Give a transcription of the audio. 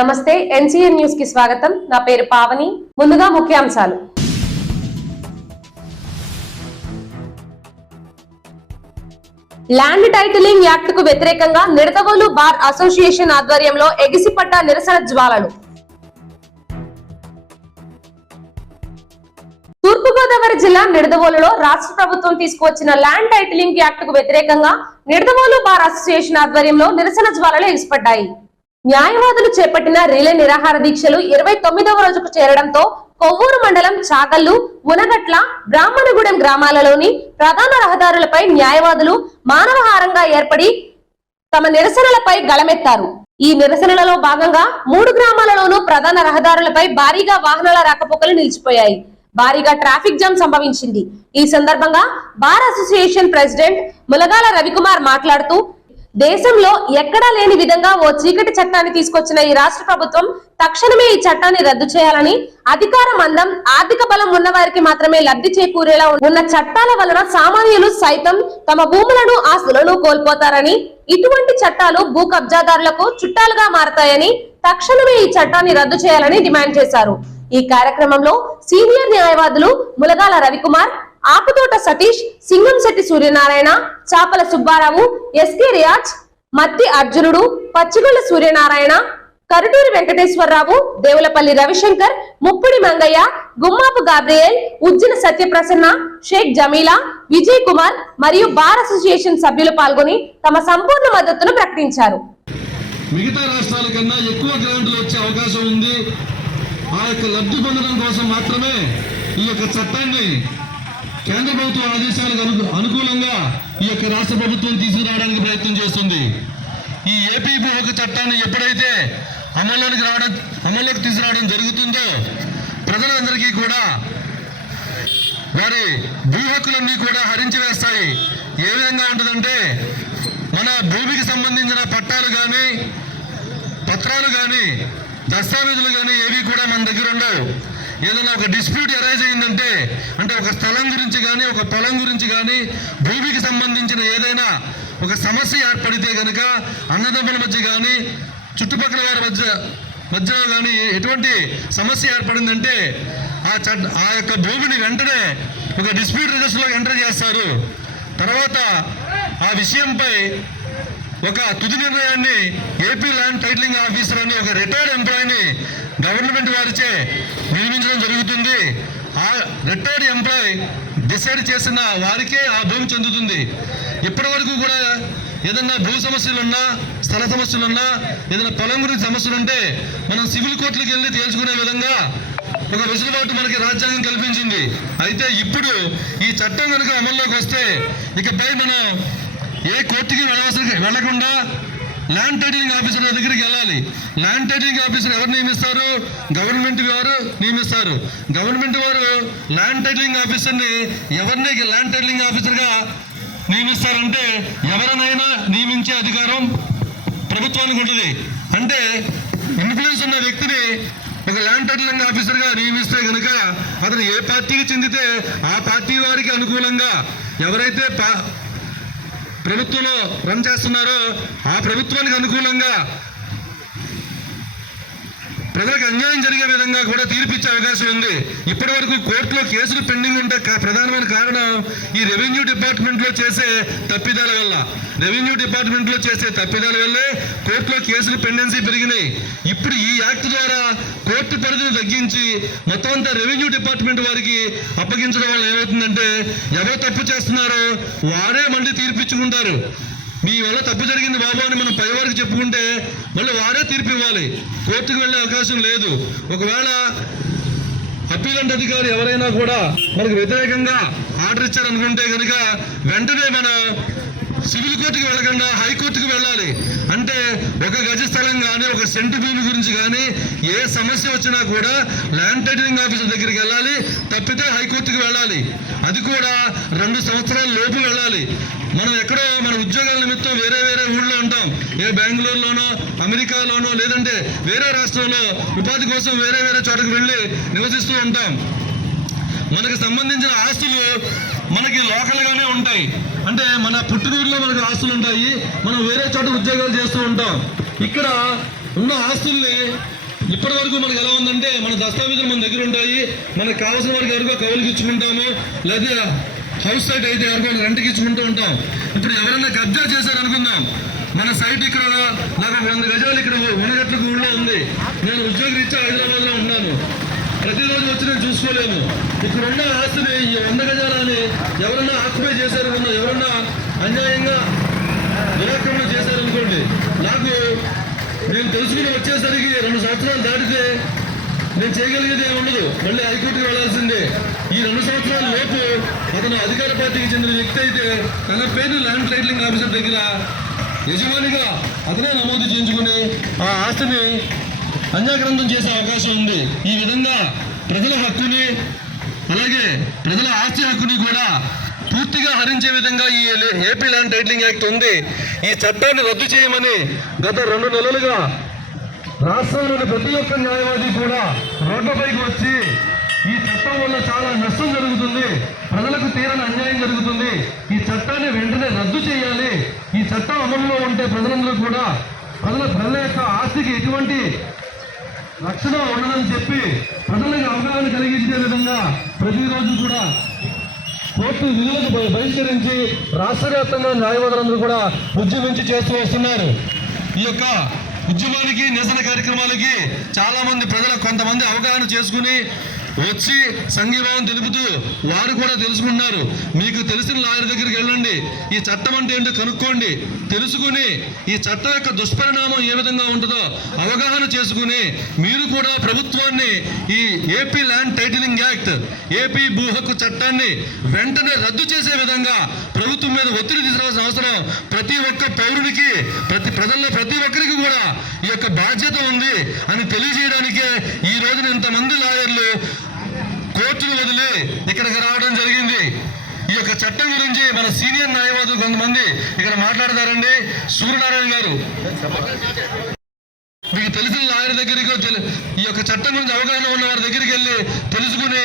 నమస్తే NCN news కి స్వాగతం. నా పేరు పావని. ముందుగా ముఖ్యాంశాలు. ల్యాండ్ టైటిలింగ్ యాక్ట్ కు వ్యతిరేకంగా నిడదవోలు బార్ అసోసియేషన్ ఆధ్వర్యంలో ఎగిసిపడ్డ నిరసన జ్వాలలు. తూర్పుగోదావరి జిల్లా నిడదవోలులో రాష్ట్ర ప్రభుత్వం తీసుకువచ్చిన ల్యాండ్ టైటిలింగ్ యాక్ట్ కు వ్యతిరేకంగా నిడదవోలు బార్ అసోసియేషన్ ఆధ్వర్యంలో నిరసన జ్వాలలు ఎగిసిపడ్డాయి. న్యాయవాదులు చేపట్టిన రిలే నిరాహార దీక్షలు 29వ రోజుకు చేరడంతో కొవ్వూరు మండలం చాగల్లు, మునగట్ల, బ్రాహ్మణగూడెం గ్రామాలలోని ప్రధాన రహదారులపై న్యాయవాదులు మానవహారంగా ఏర్పడి తమ నిరసనలపై గళమెత్తారు. ఈ నిరసనలలో భాగంగా 3 గ్రామాలలోనూ ప్రధాన రహదారులపై భారీగా వాహనాల రాకపోకలు నిలిచిపోయాయి. భారీగా ట్రాఫిక్ జామ్ సంభవించింది. ఈ సందర్భంగా bar association president Mulagala Ravikumar మాట్లాడుతూ, దేశంలో ఎక్కడా లేని విధంగా ఓ చీకటి చట్టాన్ని తీసుకొచ్చిన ఈ రాష్ట్ర ప్రభుత్వం తక్షణమే ఈ చట్టాన్ని రద్దు చేయాలని, అధికార మందం, ఆర్థిక బలం ఉన్న వారికి మాత్రమే లబ్ధి చేకూరేలా ఉన్న చట్టాల వలన సామాన్యులు సైతం తమ భూములను, ఆస్తులను కోల్పోతారని, ఇటువంటి చట్టాలు భూ కబ్జాదారులకు చుట్టాలుగా మారతాయని, తక్షణమే ఈ చట్టాన్ని రద్దు చేయాలని డిమాండ్ చేశారు. ఈ కార్యక్రమంలో సీనియర్ న్యాయవాదులు ములగాల రవికుమార్, ఆకుతోట సతీష్, సింగంశెట్టి సూర్యనారాయణ, చాపల సుబ్బారావు, ఎస్కే రియాజ్, మత్తి అర్జునుడు, పచ్చిగొల్ల సూర్యనారాయణ, కరుటూరి వెంకటేశ్వరరావు, దేవులపల్లి రవిశంకర్, ముప్పుడి మంగయ్య, గుమ్మాపు గాబ్రియల్, ఉజ్జన సత్యప్రసన్న, షేక్ జమీలా, విజయ్ కుమార్ మరియు బార్ అసోసియేషన్ సభ్యులు పాల్గొని తమ సంపూర్ణ మద్దతును ప్రకటించారు. మిగతా రాష్ట్రాల కన్నా ఎక్కువ గ్రాంట్లు వచ్చే అవకాశం ఉంది. ఆ యొక్క లబ్ధి పొందడం కోసం మాత్రమే ఈ యొక్క చట్టాన్ని కేంద్ర ప్రభుత్వ ఆదేశాలకు అనుకూలంగా ఈ యొక్క రాష్ట్ర ప్రభుత్వం తీసుకురావడానికి ప్రయత్నం చేస్తుంది. ఈ ఏపీ భూ హక్కు చట్టాన్ని ఎప్పుడైతే అమల్లోకి తీసుకురావడం జరుగుతుందో ప్రజలందరికీ కూడా వారి భూ హక్కులన్నీ కూడా హరించి వేస్తాయి. ఏ విధంగా ఉంటుందంటే, మన భూమికి సంబంధించిన పట్టాలు కానీ, పత్రాలు కానీ, దస్తావేజులు కానీ ఏవి కూడా మన దగ్గర ఉండవు. ఏదైనా ఒక డిస్ప్యూట్ అరైజ్ అయిందంటే, అంటే ఒక స్థలం గురించి కానీ, ఒక పొలం గురించి కానీ, భూమికి సంబంధించిన ఏదైనా ఒక సమస్య ఏర్పడితే కనుక అన్నదమ్ముల మధ్య కానీ, చుట్టుపక్కల వారి మధ్యలో కానీ ఎటువంటి సమస్య ఏర్పడిందంటే ఆ యొక్క భూమిని వెంటనే ఒక డిస్ప్యూట్ రిజిస్టర్లో ఎంటర్ చేస్తారు. తర్వాత ఆ విషయంపై ఒక తుది నిర్ణయాన్ని ఏపీ ల్యాండ్ టైటిలింగ్ ఆఫీసర్ అని ఒక రిటైర్డ్ ఎంప్లాయీని గవర్నమెంట్ వారిచే నియమించడం జరుగుతుంది. ఆ రిటైర్డ్ ఎంప్లాయీ డిసైడ్ చేసిన వారికే ఆ భూమి చెందుతుంది. ఇప్పటి వరకు కూడా ఏదన్నా భూ సమస్యలున్నా, స్థల సమస్యలున్నా, ఏదైనా పొలం గురించి సమస్యలుంటే మనం సివిల్ కోర్టులకు వెళ్ళి తేల్చుకునే విధంగా ఒక వెసులుబాటు మనకి రాజ్యాంగం కల్పించింది. అయితే ఇప్పుడు ఈ చట్టం కనుక అమల్లోకి వస్తే ఇకపై మనం ఏ కోర్టుకి వెళ్లకుండా ల్యాండ్ టైటిలింగ్ ఆఫీసర్ దగ్గరికి వెళ్ళాలి. ల్యాండ్ టైటిలింగ్ ఆఫీసర్ ఎవరు నియమిస్తారు? గవర్నమెంట్ వారు నియమిస్తారు. గవర్నమెంట్ వారు ల్యాండ్ టైటిలింగ్ ఆఫీసర్ని ఎవరిని ల్యాండ్ టైటిలింగ్ ఆఫీసర్గా నియమిస్తారంటే ఎవరినైనా నియమించే అధికారం ప్రభుత్వానికి ఉంటుంది. అంటే ఇన్ఫ్లుయెన్స్ ఉన్న వ్యక్తిని ఒక ల్యాండ్ టైటిలింగ్ ఆఫీసర్గా నియమిస్తే కనుక అతను ఏ పార్టీకి చెందితే ఆ పార్టీ వారికి అనుకూలంగా, ఎవరైతే ప్రభుత్వంలో రన్ చేస్తున్నారో ఆ ప్రభుత్వానికి అనుకూలంగా ప్రజలకు అన్యాయం జరిగే విధంగా కూడా తీర్పిచ్చే అవకాశం ఉంది. ఇప్పటి వరకు కోర్టులో కేసులు పెండింగ్ ఉంటే ప్రధానమైన కారణం ఈ రెవెన్యూ డిపార్ట్మెంట్లో చేసే తప్పిదాల వల్ల. రెవెన్యూ డిపార్ట్మెంట్లో చేసే తప్పిదాల వల్లే కోర్టులో కేసులు పెండెన్సీ పెరిగినాయి. ఇప్పుడు ఈ యాక్ట్ ద్వారా కోర్టు పరిధిని తగ్గించి మొత్తం అంతా రెవెన్యూ డిపార్ట్మెంట్ వారికి అప్పగించడం వల్ల ఏమవుతుందంటే, ఎవరు తప్పు చేస్తున్నారో వారే మళ్ళీ తీర్పిచ్చుకుంటారు. మీ వల్ల తప్పు జరిగింది బాబు అని మనం పైవారికి చెప్పుకుంటే మళ్ళీ వారే తీర్పు ఇవ్వాలి. కోర్టుకు వెళ్ళే అవకాశం లేదు. ఒకవేళ అప్పీలెంట్ అధికారి ఎవరైనా కూడా మనకు వ్యతిరేకంగా ఆర్డర్ ఇచ్చారనుకుంటే కనుక వెంటనే మనం సివిల్ కోర్టుకు వెళ్ళకుండా హైకోర్టుకు వెళ్ళాలి. అంటే ఒక గజ స్థలం కానీ, ఒక సెంటు భూమి గురించి కానీ ఏ సమస్య వచ్చినా కూడా ల్యాండ్ టైటిలింగ్ ఆఫీసర్ దగ్గరికి వెళ్ళాలి. తప్పితే హైకోర్టుకు వెళ్ళాలి. అది కూడా 2 సంవత్సరాల లోపు వెళ్ళాలి. మనం ఎక్కడో మన ఉద్యోగాల నిమిత్తం వేరే ఊళ్ళో ఉంటాం. ఏ బెంగళూరులోనో, అమెరికాలోనో, లేదంటే వేరే రాష్ట్రంలో ఉపాధి కోసం వేరే చోటకు వెళ్ళి నివసిస్తూ ఉంటాం. మనకు సంబంధించిన ఆస్తులు మనకి లోకల్గానే ఉంటాయి. అంటే మన పుట్టినూరులో మనకు ఆస్తులు ఉంటాయి, మనం వేరే చోట ఉద్యోగాలు చేస్తూ ఉంటాం. ఇక్కడ ఉన్న ఆస్తుల్ని ఇప్పటి వరకు మనకు ఎలా ఉందంటే మన దస్తావేజులు మన దగ్గర ఉంటాయి, మనకు కావాల్సిన వారికి ఎవరికో కవులుకి ఇచ్చుకుంటాము, లేదా హౌస్ సైట్ అయితే ఎవరికో రెంట్కి ఇచ్చుకుంటూ ఉంటాం. ఇప్పుడు ఎవరైనా కబ్జా చేశారనుకుందాం, మన సైట్ ఇక్కడ నాకు 100 గజాలు ఇక్కడ ఉనగట్లకు ఊళ్ళో ఉంది, నేను ఉద్యోగరీత్యా హైదరాబాద్లో ఉన్నాను, ప్రతిరోజు వచ్చి నేను చూసుకోలేను. ఇక్కడ ఉన్న ఆస్తిని ఈ 100 గజాలని ఎవరన్నా ఆక్యుపై చేశారనుకుందాం, ఎవరన్నా అన్యాయంగా దురాక్రమణ చేశారనుకోండి, నాకు నేను తెలుసుకుని వచ్చేసరికి 2 సంవత్సరాలు దాటితే నేను చేయగలిగేది ఏమి ఉండదు, మళ్ళీ హైకోర్టుకి వెళ్లాల్సిందే. ఈ 2 సంవత్సరాల లోపు అతను అధికార పార్టీకి చెందిన వ్యక్తి అయితే తన పేరు ల్యాండ్ టైటిలింగ్ ఆఫీసర్ దగ్గర యజమానిగా అతనే నమోదు చేయించుకుని ఆ ఆస్తిని అన్యాక్రాంతం చేసే అవకాశం ఉంది. ఈ విధంగా ప్రజల హక్కుని అలాగే ప్రజల ఆస్తి హక్కుని కూడా పూర్తిగా హరించే విధంగా ఈ ఏపీ ల్యాండ్ టైటిలింగ్ యాక్ట్ ఉంది. ఈ చట్టాన్ని రద్దు చేయమని గత 2 నెలలుగా రాష్ట్రంలోని ప్రతి ఒక్క న్యాయవాది కూడా రోడ్లపైకి వచ్చి ఈ చట్టం వల్ల చాలా నష్టం జరుగుతుంది, ప్రజలకు తీరని అన్యాయం జరుగుతుంది, ఈ చట్టాన్ని వెంటనే రద్దు చేయాలి, ఈ చట్టం అమలులో ఉంటే ప్రజలందరూ కూడా ప్రజల యొక్క ఆస్తికి ఎటువంటి రక్షణ ఉండదని చెప్పి ప్రజలకు అవగాహన కలిగించే విధంగా ప్రతిరోజు కూడా కోర్టు విధులకు బహిష్కరించి రాష్ట్ర వ్యాప్తంగా న్యాయవాదులందరూ కూడా ఉద్యమించి చేస్తూ వస్తున్నారు. ఈ యొక్క ఉద్యమానికి నిరసన కార్యక్రమాలకి చాలా మంది ప్రజలు కొంతమంది అవగాహన చేసుకుని వచ్చి సంఘీభావం తెలుపుతూ వారు కూడా తెలుసుకుంటున్నారు. మీకు తెలిసిన లాయర్ దగ్గరికి వెళ్ళండి, ఈ చట్టం అంటే ఏంటో కనుక్కోండి, తెలుసుకుని ఈ చట్టం యొక్క దుష్పరిణామం ఏ విధంగా ఉంటుందో అవగాహన చేసుకుని మీరు కూడా ప్రభుత్వాన్ని ఈ AP land titling act, AP భూ హక్కు చట్టాన్ని వెంటనే రద్దు చేసే విధంగా ప్రభుత్వం మీద ఒత్తిడి తీసుకురావాల్సిన అవసరం ప్రతి ఒక్క పౌరునికి, ప్రజల్లో ప్రతి ఒక్కరికి కూడా ఈ యొక్క బాధ్యత ఉంది అని తెలియజేయడానికే ఈ రోజున ఇంతమంది లాయర్లు కోర్టును వదిలి ఇక్కడికి రావడం జరిగింది. ఈ యొక్క చట్టం గురించి మన సీనియర్ న్యాయవాదులు కొంతమంది ఇక్కడ మాట్లాడతారండి. సూర్యనారాయణ గారు, మీకు తెలిసిన లాయర్ దగ్గరికి ఈ యొక్క చట్టం గురించి అవగాహన ఉన్న వారి దగ్గరికి వెళ్ళి తెలుసుకుని